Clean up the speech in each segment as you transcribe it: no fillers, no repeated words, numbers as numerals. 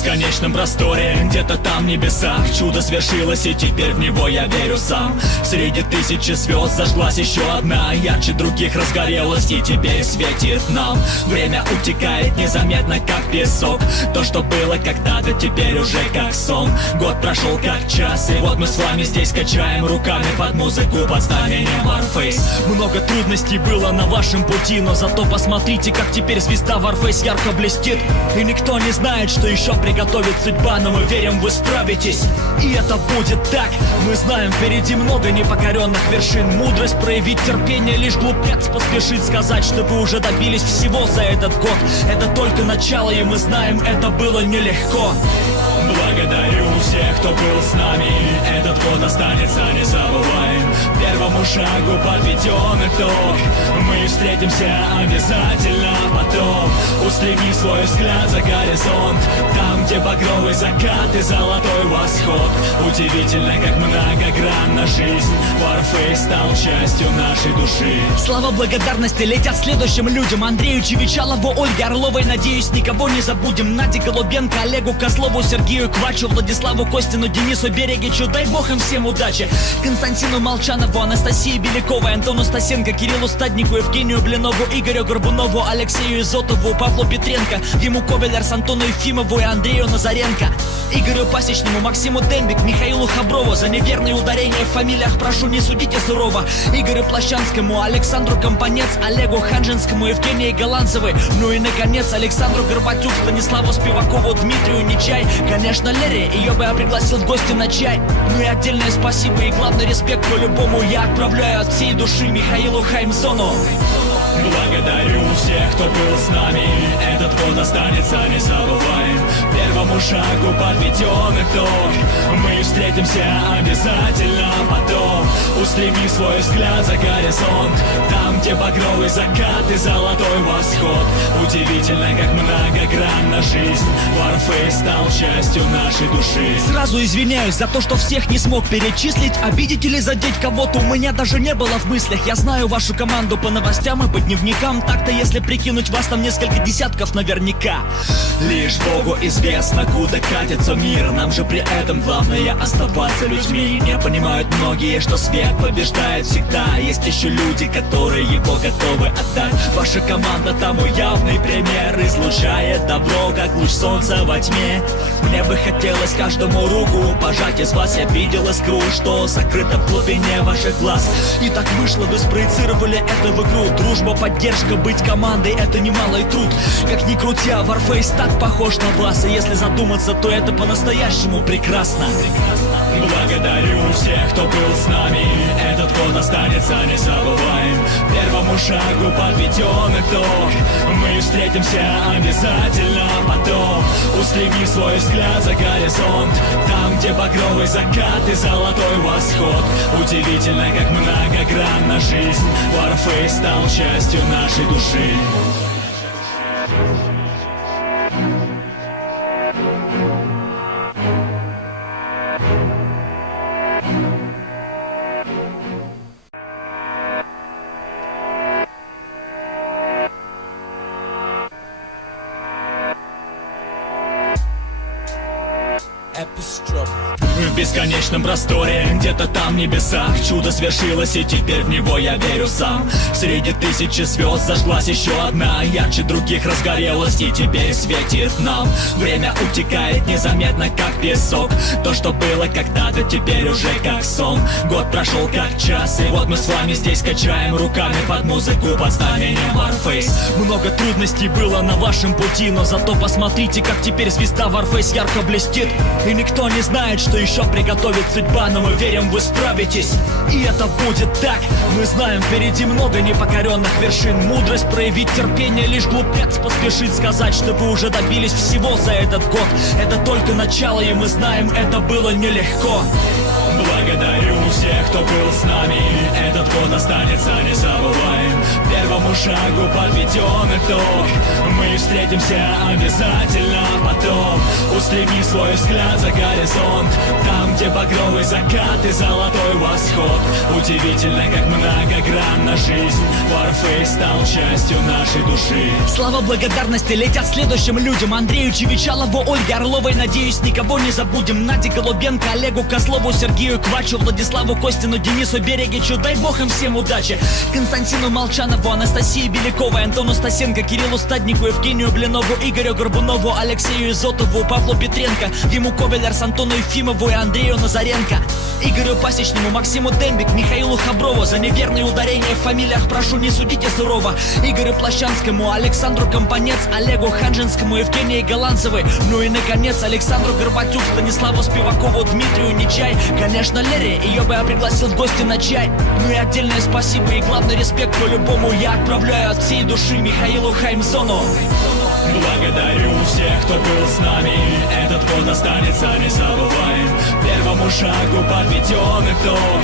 бесконечном просторе, где-то там в небесах чудо свершилось, и теперь в него я верю сам. Среди тысячи звезд зажглась еще одна, ярче других разгорелась и теперь светит нам. Время утекает незаметно, как песок. То, что было когда-то, теперь уже как сон. Год прошел как час, и вот мы с вами здесь качаем руками под музыку, под знамением Warface. Много трудностей было на вашем пути, но зато посмотрите, как теперь звезда Warface ярко блестит. И никто не знает, что еще приготовит судьба, но мы верим, вы справитесь, и это будет так. Мы знаем, впереди много непокоренных вершин. Мудрость проявить терпение, лишь глупец поспешит сказать, что вы уже добились всего за этот год. Это только начало, и мы знаем, это было нелегко. Благодарю всех, кто был с нами, этот год останется незабываем. Первому шагу подведен итог, мы встретимся обязательно потом. Устреми свой взгляд за горизонт, там, где багровый закат и золотой восход. Удивительно, как многогранна жизнь, Warface стал частью нашей души. Слова благодарности летят следующим людям: Андрею Чевичалову, Ольге Орловой, надеюсь, никого не забудем. Наде Голубенко, Олегу Козлову, Сергею Квачу, Владиславу Костину, Денису Берегичу, дай бог им всем удачи. Константину Молчанову, Анастасии Беляковой, Антону Стасенко, Кириллу Стаднику, Евгению Блинову, Игорю Горбунову, Алексею Изотову, Павлу Петренко, Диму Ковелерс, Антону Ефимову и Андрею Назаренко, Игорю Пасечному, Максиму Дембик, Михаилу Хаброву. За неверные ударения в фамилиях прошу, не судите сурово. Игорю Плащанскому, Александру Компанец, Олегу Ханжинскому, Евгении Голландцевой. Ну и наконец Александру Горбатюк, Станиславу Спивакову, Дмитрию Нечай. Конечно, Лере, ее бы я пригласил в гости на чай. Ну и отдельное спасибо и главный респект по-любому я отправляю от всей души Михаилу Хаймзону. Благодарю всех, кто был с нами, этот год останется незабываем. Первому шагу подведен итог, мы встретимся обязательно потом. Устреми свой взгляд за горизонт, там, где багровый закат и золотой восход. Удивительно, как многогранна жизнь, Warface стал частью нашей души. Сразу извиняюсь за то, что всех не смог перечислить. Обидеть или задеть кого-то у меня даже не было в мыслях. Я знаю вашу команду по новостям и по дневникам, так-то если прикинуть, вас там несколько десятков наверняка. Лишь Богу известно, куда катится мир, нам же при этом главное оставаться людьми. Не понимают многие, что свет побеждает всегда. Есть еще люди, которые его готовы отдать. Ваша команда тому явный пример, излучает добро, как луч солнца во тьме. Мне бы хотелось каждому руку пожать, из вас я видел искру, что сокрыто в глубине ваших глаз. И так вышло, вы спроецировали это в игру. Дружба, поддержка, быть командой — это немалый труд. Как ни крутя, Warface так похож на вас, и если задуматься, то это по-настоящему прекрасно. Благодарю всех, кто был с нами, этот год останется незабываем. Первому шагу подведен итог, мы встретимся обязательно потом. Устреми свой взгляд за горизонт, там, где багровый закат и золотой восход. Удивительно, как многогранна жизнь, Warface стал частью нашей души. В бесконечном просторе, где-то там в небесах чудо свершилось, и теперь в него я верю сам. Среди тысячи звезд зажглась еще одна, ярче других разгорелась и теперь светит нам. Время утекает незаметно, как песок. То, что было когда-то, теперь уже как сон. Год прошел как час, и вот мы с вами здесь качаем руками под музыку, под знамением Warface. Много трудностей было на вашем пути, но зато посмотрите, как теперь звезда Warface ярко блестит. И никто не знает, что еще приготовит судьба, но мы верим, вы справитесь, и это будет так. Мы знаем, впереди много непокоренных вершин. Мудрость проявить терпение, лишь глупец поспешит сказать, что вы уже добились всего за этот год. Это только начало, и мы знаем, это было нелегко. Благодарю всех, кто был с нами, этот год останется незабываем. Первому шагу подведен итог. Мы встретимся обязательно потом. Устреми свой взгляд за горизонт, там, где багровый закат и золотой восход. Удивительно, как многогранна жизнь. Warface стал частью нашей души. Слава благодарности летят следующим людям: Андрею Чевичалову, Ольге Орловой. Надеюсь, никого не забудем: Наде Голубенко, Олегу Козлову, Сергею Квачу, Владиславу Костину, Денису Берегичу. Дай бог им всем удачи. Константину Молчанову, Анастасии Беляковой, Антону Стасенко, Кириллу Стаднику, Евгению Блинову, Игорю Горбунову, Алексею Изотову, Павлу Петренко, Диму Ковелерс, Антону Ефимову и Андрею Назаренко, Игорю Пасечному, Максиму Дембик, Михаилу Хаброву. За неверные ударения в фамилиях прошу, не судите сурово. Игорю Плащанскому, Александру Компанец, Олегу Ханжинскому, Евгении Голландцевой. Ну и наконец Александру Горбатюк, Станиславу Спивакову, Дмитрию Нечай. Конечно, Лере, ее бы я пригласил в гости на чай. Ну и отдельное спасибо и главный респект по-любому я отправляю от всей души Михаилу Хаймзону. Благодарю всех, кто был с нами. Этот год останется незабываем. Первому шагу подведен итог.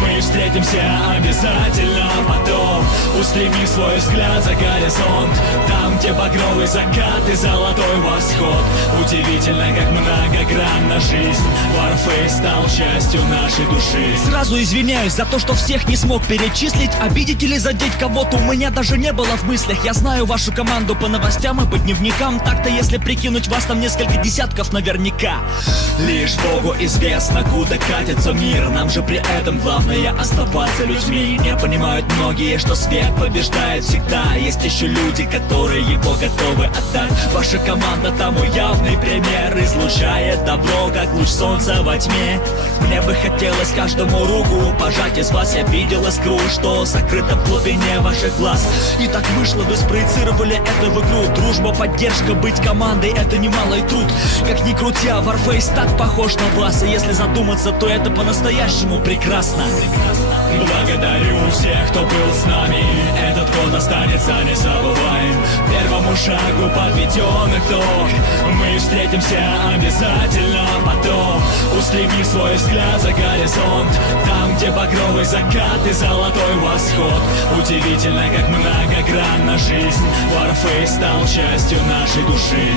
Мы встретимся обязательно потом. Устреми свой взгляд за горизонт, там, где багровый закат и золотой восход. Удивительно, как многогранна жизнь. Warface стал частью нашей души. Сразу извиняюсь за то, что всех не смог перечислить. Обидеть или задеть кого-то у меня даже не было в мыслях. Я знаю вашу команду по новостям и по дневникам. Так-то если прикинуть, вас там несколько десятков наверняка. Лишь Богу известно, куда катится мир. Нам же при этом главное оставаться людьми. Не понимают многие, что свет побеждает всегда. Есть еще люди, которые его готовы отдать. Ваша команда тому явный пример. Излучает добро, как луч солнца во тьме. Мне бы хотелось каждому руку пожать. Из вас я видел искру, что сокрыто в глубине ваших глаз. И так вышло, вы спроецировали это в игру. Дружба, поддержка, быть командой — это немалый труд. Как ни крутя, Warface так похож на вас. И если задуматься, то это по-настоящему прекрасно. Благодарю всех, кто был с нами. Этот год останется незабываем. Первому шагу подведен итог. Мы встретимся обязательно потом. Устреми свой взгляд за горизонт, там, где багровый закат и золотой восход. Удивительно, как многогранна жизнь. Warface стал частью нашей души.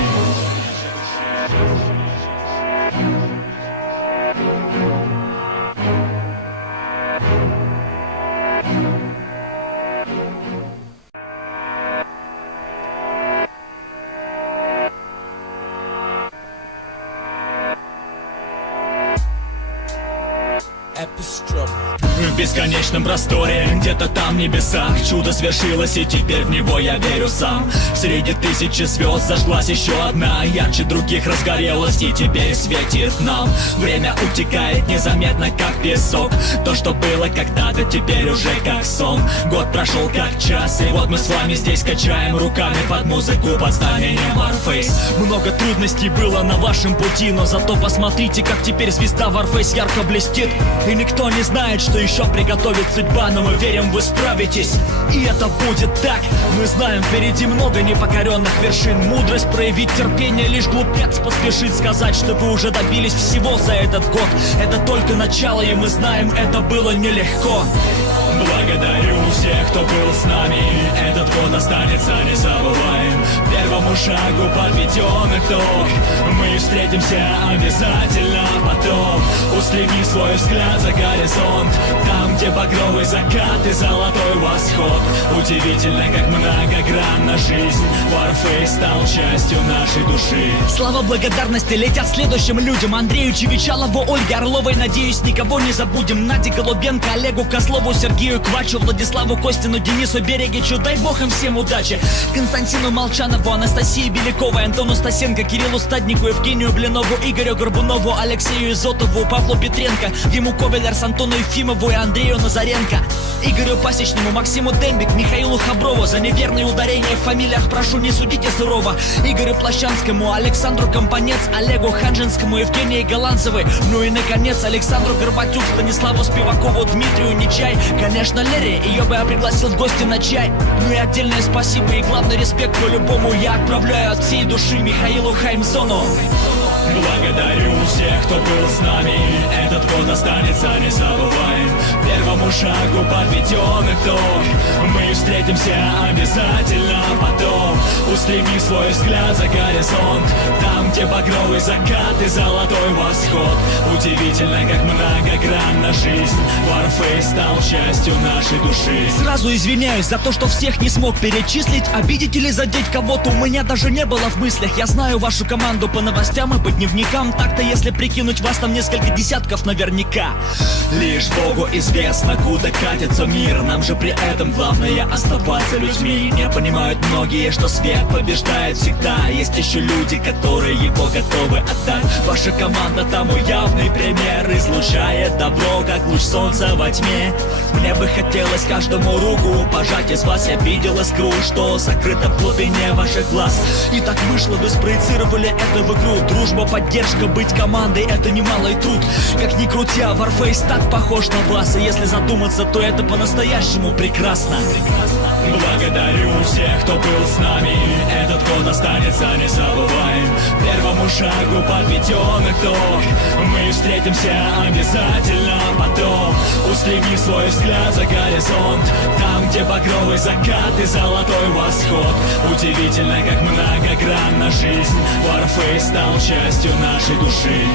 В бесконечном просторе, где-то там в небесах, чудо свершилось, и теперь в него я верю сам. Среди тысячи звезд зажглась еще одна, ярче других разгорелась и теперь светит нам. Время утекает незаметно, как песок. То, что было когда-то, теперь уже как сон. Год прошел как час, и вот мы с вами здесь качаем руками под музыку, под знамением Warface. Много трудностей было на вашем пути, но зато посмотрите, как теперь звезда Warface ярко блестит. И никто не знает, что еще приготовит судьба, но мы верим, вы справитесь, и это будет так. Мы знаем, впереди много непокоренных вершин. Мудрость проявить, терпение, лишь глупец поспешит сказать, что вы уже добились всего за этот год. Это только начало, и мы знаем, это было нелегко. Благодарю всех, кто был с нами. Этот год останется незабываем. Первому шагу подведен итог. Мы встретимся обязательно потом. Устреми свой взгляд за горизонт, там, где багровый закат и золотой восход. Удивительно, как многогранна жизнь. Warface стал частью нашей души. Слава благодарности летят следующим людям: Андрею Чевичалову, Ольге Орловой. Надеюсь, никого не забудем: Наде Голубенко, Олегу Козлову, Сергею Квачу, Владиславу Костину, Денису Берегичу. Дай бог им всем удачи. Константину Молчанову, Анастасии Беляковой, Антону Стасенко, Кириллу Стаднику, Евгению Блинову, Игорю Горбунову, Алексею Изотову, Павлу Петренко, Диму Ковелерс, Антону Ефимову и Андрею Назаренко, Игорю Пасечному, Максиму Дембик, Михаилу Хаброву. За неверные ударения в фамилиях прошу, не судите сурово. Игорю Плащанскому, Александру Компанец, Олегу Ханжинскому, Евгении Голландцевой. Ну и наконец Александру Горбатюк, Станиславу Спивакову, Дмитрию Нечай. Конечно, Лере, ее бы я пригласил в гости на чай. Ну и отдельное спасибо и главный респект по-любому я отправляю от всей души Михаилу Хаймзону. Благодарю всех, кто был с нами. Этот год останется незабываем. Первому шагу подведен итог. Мы встретимся обязательно потом. Устреми свой взгляд за горизонт, там, где багровый закат и золотой восход. Удивительно, как многогранна жизнь. Warface стал частью нашей души. Сразу извиняюсь за то, что всех не смог перечислить. Обидеть или задеть кого-то у меня даже не было в мыслях. Я знаю вашу команду по новостям и по дневникам. Так-то если прикинуть, вас там несколько десятков наверняка. Лишь Богу известно, куда катится мир. Нам же при этом главное оставаться людьми. Не понимают многие, что свет побеждает всегда. Есть еще люди, которые его готовы отдать. Ваша команда тому явный пример. Излучает добро, как луч солнца во тьме. Мне бы хотелось каждому руку пожать. Из вас я видел искру, что сокрыто в глубине ваших глаз. И так вышло, вы спроецировали это в игру. Дружба, поддержка, быть командой — это немалый труд. Как ни крутя, Warface так похож на вас. И если задуматься, то это по-настоящему прекрасно. Благодарю всех, кто был с нами. Этот год останется незабываем. Первому шагу подведен итог. Мы встретимся обязательно потом. Устреми свой взгляд за горизонт, там, где багровый закат и золотой восход. Удивительно, как многогранна жизнь. Warface стал частью нашей души.